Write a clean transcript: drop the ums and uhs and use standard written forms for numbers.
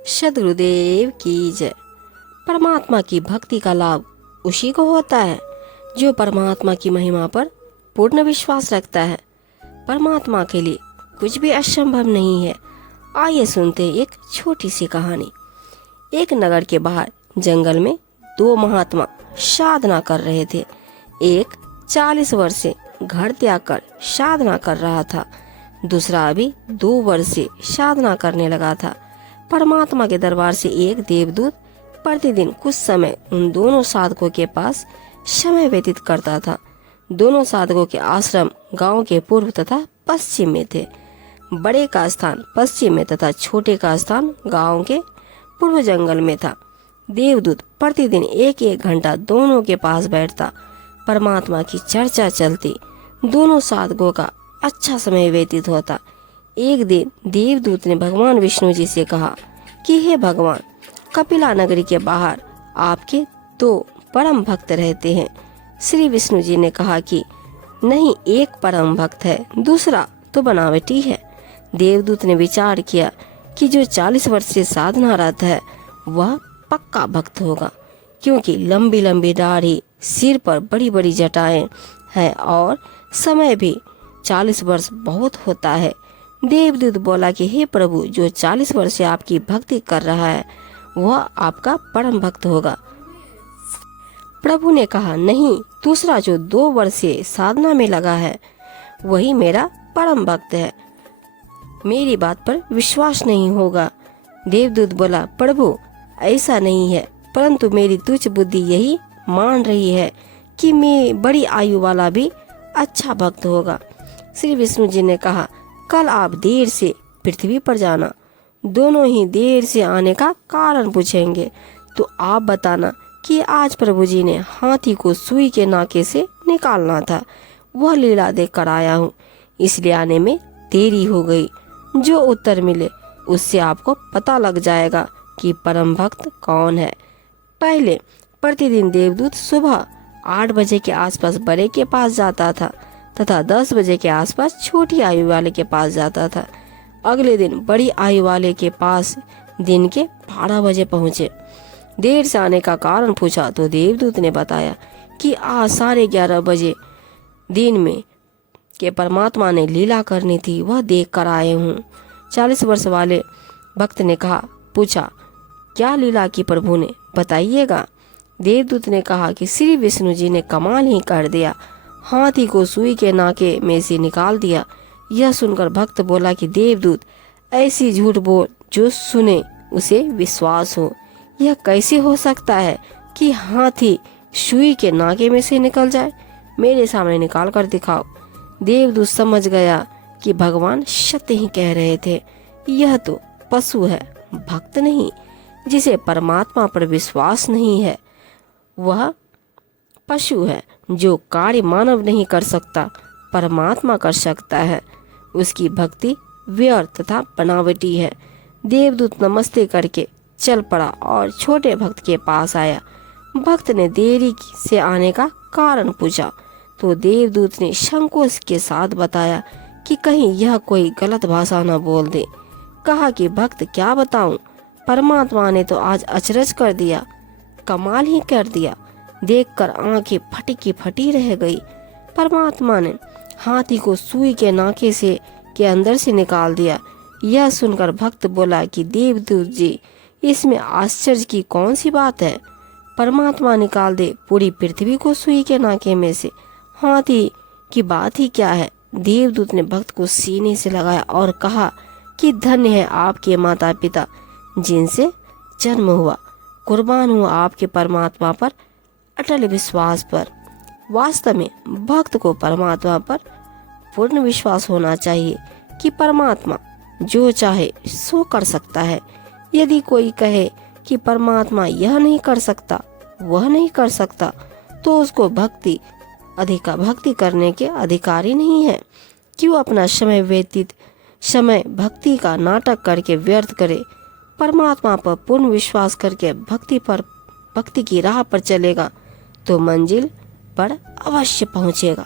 सद्गुरुदेव की जय। परमात्मा की भक्ति का लाभ उसी को होता है जो परमात्मा की महिमा पर पूर्ण विश्वास रखता है। परमात्मा के लिए कुछ भी असंभव नहीं है। आइए सुनते एक छोटी सी कहानी। एक नगर के बाहर जंगल में दो महात्मा साधना कर रहे थे। एक 40 वर्ष से घर त्याग कर साधना कर रहा था, दूसरा अभी 2 वर्ष से साधना करने लगा था। परमात्मा के दरबार से एक देवदूत प्रतिदिन कुछ समय उन दोनों साधकों के पास समय व्यतीत करता था। दोनों साधकों के आश्रम गांव के पूर्व तथा पश्चिम में थे। बड़े का स्थान पश्चिम में तथा छोटे का स्थान गांव के पूर्व जंगल में था। देवदूत प्रतिदिन 1-1 घंटा दोनों के पास बैठता। परमात्मा की चर्चा चलती। दोनों साधकों का अच्छा समय व्यतीत होता। एक दिन देवदूत ने भगवान विष्णु जी से कहा कि हे भगवान, कपिला नगरी के बाहर आपके 2 परम भक्त रहते हैं। श्री विष्णु जी ने कहा कि नहीं, एक परम भक्त है, दूसरा तो बनावटी है। देवदूत ने विचार किया कि जो 40 वर्ष से साधनारत है वह पक्का भक्त होगा, क्योंकि लंबी लंबी दाढ़ी, सिर पर बड़ी बड़ी जटाएं हैं और समय भी 40 वर्ष बहुत होता है। देवदूत बोला कि हे प्रभु, जो 40 वर्ष से आपकी भक्ति कर रहा है वह आपका परम भक्त होगा। प्रभु ने कहा नहीं, दूसरा जो 2 वर्ष से साधना में लगा है वही मेरा परम भक्त है। मेरी बात पर विश्वास नहीं होगा। देवदूत बोला, प्रभु ऐसा नहीं है, परंतु मेरी तुच्छ बुद्धि यही मान रही है कि मैं बड़ी आयु वाला भी अच्छा भक्त होगा। श्री विष्णु जी ने कहा, कल आप देर से पृथ्वी पर जाना। दोनों ही देर से आने का कारण पूछेंगे तो आप बताना कि आज प्रभु जी ने हाथी को सुई के नाके से निकालना था, वह लीला देख कर आया हूँ, इसलिए आने में देरी हो गई। जो उत्तर मिले उससे आपको पता लग जाएगा कि परम भक्त कौन है। पहले प्रतिदिन देवदूत सुबह 8 बजे के आसपास बड़े के पास जाता था तथा 10 बजे के आसपास छोटी आयु वाले के पास जाता था। अगले दिन बड़ी आयु वाले के पास दिन के 12 बजे पहुँचे। देर से आने का कारण पूछा तो देवदूत ने बताया कि आज 11:30 बजे दिन में के परमात्मा ने लीला करनी थी, वह देख कर आए हूँ। 40 वर्ष वाले भक्त ने पूछा क्या लीला की प्रभु ने, बताइएगा। देवदूत ने कहा कि श्री विष्णु जी ने कमाल ही कर दिया, हाथी को सुई के नाके में से निकाल दिया। यह सुनकर भक्त बोला कि देवदूत ऐसी झूठ बोल जो सुने उसे विश्वास हो। यह कैसे हो सकता है कि हाथी सुई के नाके में से निकल जाए? मेरे सामने निकाल कर दिखाओ। देवदूत समझ गया कि भगवान सत्य ही कह रहे थे। यह तो पशु है, भक्त नहीं। जिसे परमात्मा पर विश्वास नहीं है वह पशु है। जो कार्य मानव नहीं कर सकता परमात्मा कर सकता है, उसकी भक्ति व्यर्थ तथा बनावटी है। देवदूत नमस्ते करके चल पड़ा और छोटे भक्त के पास आया। भक्त ने देरी से आने का कारण पूछा तो देवदूत ने संकोच के साथ बताया कि कहीं यह कोई गलत भाषा न बोल दे। कहा कि भक्त क्या बताऊं, परमात्मा ने तो आज अचरज कर दिया, कमाल ही कर दिया। देखकर आंखें फटी की फटी रह गई। परमात्मा ने हाथी को सुई के नाके से के अंदर से निकाल दिया। यह सुनकर भक्त बोला कि देवदूत जी, इसमें आश्चर्य की कौन सी बात है? परमात्मा निकाल दे पूरी पृथ्वी को सुई के नाके में से, हाथी की बात ही क्या है? देवदूत ने भक्त को सीने से लगाया और कहा कि धन्य है आपके माता पिता जिनसे जन्म हुआ। कुर्बान हुआ आपके परमात्मा पर अटल विश्वास पर। वास्तव में भक्त को परमात्मा पर पूर्ण विश्वास होना चाहिए कि परमात्मा जो चाहे सो कर सकता है। यदि कोई कहे कि परमात्मा यह नहीं कर सकता, वह नहीं कर सकता, तो उसको भक्ति करने के अधिकारी नहीं है। क्यों अपना समय भक्ति का नाटक करके व्यर्थ करे? परमात्मा पर पूर्ण विश्वास करके भक्ति की राह पर चलेगा तो मंजिल पर अवश्य पहुंचेगा।